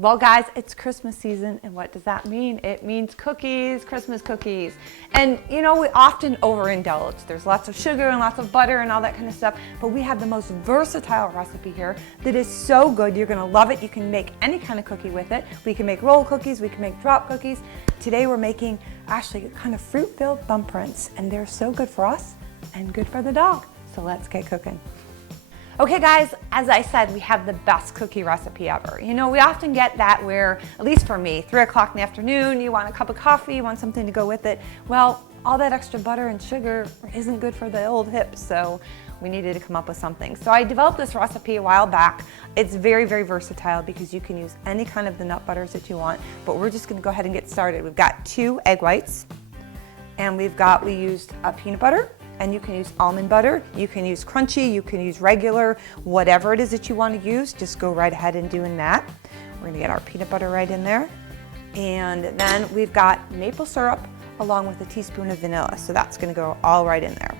Well guys, it's Christmas season, and what does that mean? It means cookies, Christmas cookies. And you know, we often overindulge. There's lots of sugar and lots of butter and all that kind of stuff, but we have the most versatile recipe here that is so good. You're gonna love it. You can make any kind of cookie with it. We can make roll cookies, we can make drop cookies. Today we're making actually kind of fruit-filled thumbprints, and they're so good for us and good for the dog. So let's get cooking. Okay guys, as I said, we have the best cookie recipe ever. You know, we often get that where, at least for me, 3 o'clock in the afternoon, you want a cup of coffee, you want something to go with it. Well, all that extra butter and sugar isn't good for the old hips, so we needed to come up with something. So I developed this recipe a while back. It's very, very versatile because you can use any kind of the nut butters that you want, but we're just gonna go ahead and get started. We've got 2 egg whites, and we used a peanut butter, and you can use almond butter, you can use crunchy, you can use regular, whatever it is that you want to use, just go right ahead and doing that. We're gonna get our peanut butter right in there. And then we've got maple syrup along with a teaspoon of vanilla. So that's gonna go all right in there.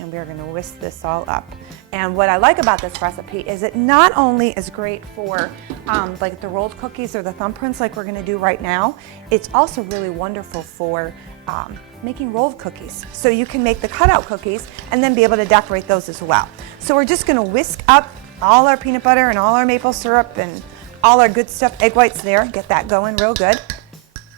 And we're gonna whisk this all up. And what I like about this recipe is it not only is great for like the rolled cookies or the thumbprints like we're gonna do right now, it's also really wonderful for making rolled cookies. So you can make the cutout cookies and then be able to decorate those as well. So we're just gonna whisk up all our peanut butter and all our maple syrup and all our good stuff, egg whites there, get that going real good.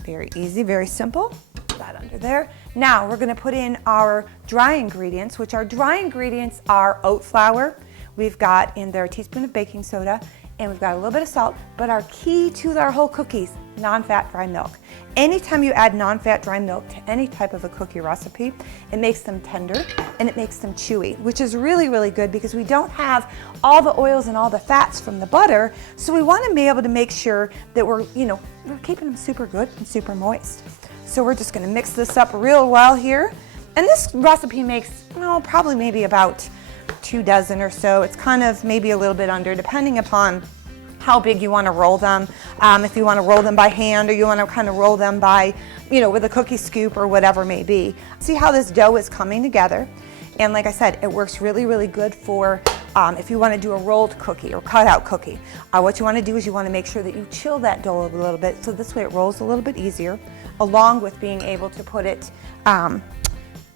Very easy, very simple. Put that under there. Now we're gonna put in our dry ingredients, which our dry ingredients are oat flour. We've got in there a teaspoon of baking soda, and we've got a little bit of salt, but our key to our whole cookies, non-fat dry milk. Anytime you add non-fat dry milk to any type of a cookie recipe, it makes them tender and it makes them chewy, which is really, really good because we don't have all the oils and all the fats from the butter, so we want to be able to make sure that we're keeping them super good and super moist. So we're just gonna mix this up real well here. And this recipe makes, probably maybe about 2 dozen or so. It's kind of maybe a little bit under, depending upon how big you want to roll them. If you want to roll them by hand or you want to kind of roll them by, with a cookie scoop or whatever it may be. See how this dough is coming together. And like I said, it works really, really good for if you want to do a rolled cookie or cutout cookie. What you want to do is you want to make sure that you chill that dough a little bit so this way it rolls a little bit easier, along with being able to put it a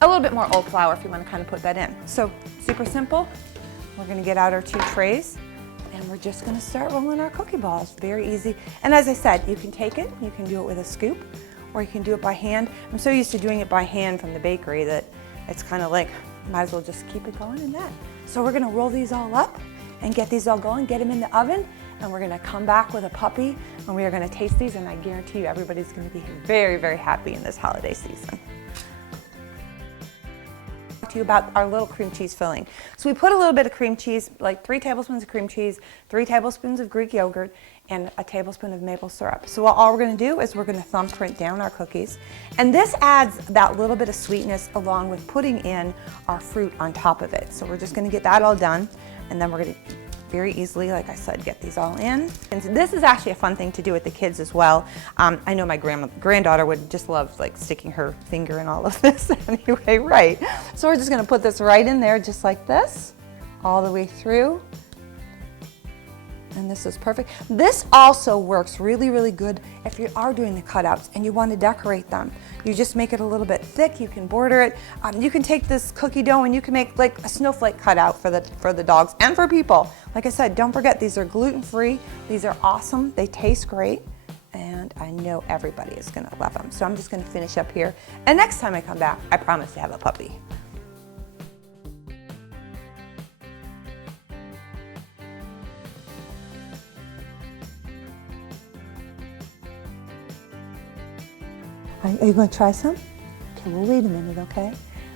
little bit more oat flour if you want to kind of put that in. So super simple. We're going to get out our 2 trays and we're just going to start rolling our cookie balls. Very easy. And as I said, you can take it, you can do it with a scoop, or you can do it by hand. I'm so used to doing it by hand from the bakery that it's kind of like, might as well just keep it going in that. So we're going to roll these all up and get these all going, get them in the oven, and we're going to come back with a puppy and we are going to taste these, and I guarantee you everybody's going to be very, very happy in this holiday season. To you about our little cream cheese filling. So we put a little bit of cream cheese, like 3 tablespoons of cream cheese, 3 tablespoons of Greek yogurt, and a tablespoon of maple syrup. So all we're going to do is we're going to thumbprint down our cookies, and this adds that little bit of sweetness along with putting in our fruit on top of it. So we're just going to get that all done, and then we're going to very easily, like I said, get these all in. And this is actually a fun thing to do with the kids as well. I know my granddaughter would just love like sticking her finger in all of this anyway, right? So we're just gonna put this right in there just like this, all the way through. And this is perfect. This also works really, really good if you are doing the cutouts and you want to decorate them. You just make it a little bit thick, you can border it. You can take this cookie dough and you can make like a snowflake cutout for the dogs and for people. Like I said, don't forget, these are gluten-free. These are awesome, they taste great, and I know everybody is gonna love them. So I'm just gonna finish up here. And next time I come back, I promise to have a puppy. Are you going to try some? Okay, we'll wait a minute, okay?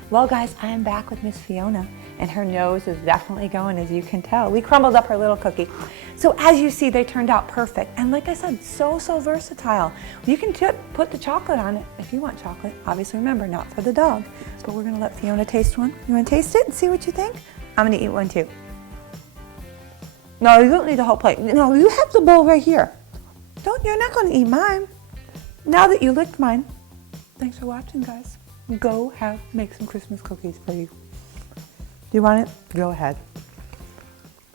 Well, guys, I am back with Miss Fiona, and her nose is definitely going, as you can tell. We crumbled up her little cookie. So as you see, they turned out perfect. And like I said, so versatile. You can put the chocolate on it if you want chocolate. Obviously, remember, not for the dog. But we're going to let Fiona taste one. You want to taste it and see what you think? I'm going to eat one, too. No, you don't need the whole plate. No, you have the bowl right here. You're not going to eat mine. Now that you licked mine. Thanks for watching, guys. Go make some Christmas cookies, please. Do you want it? Go ahead.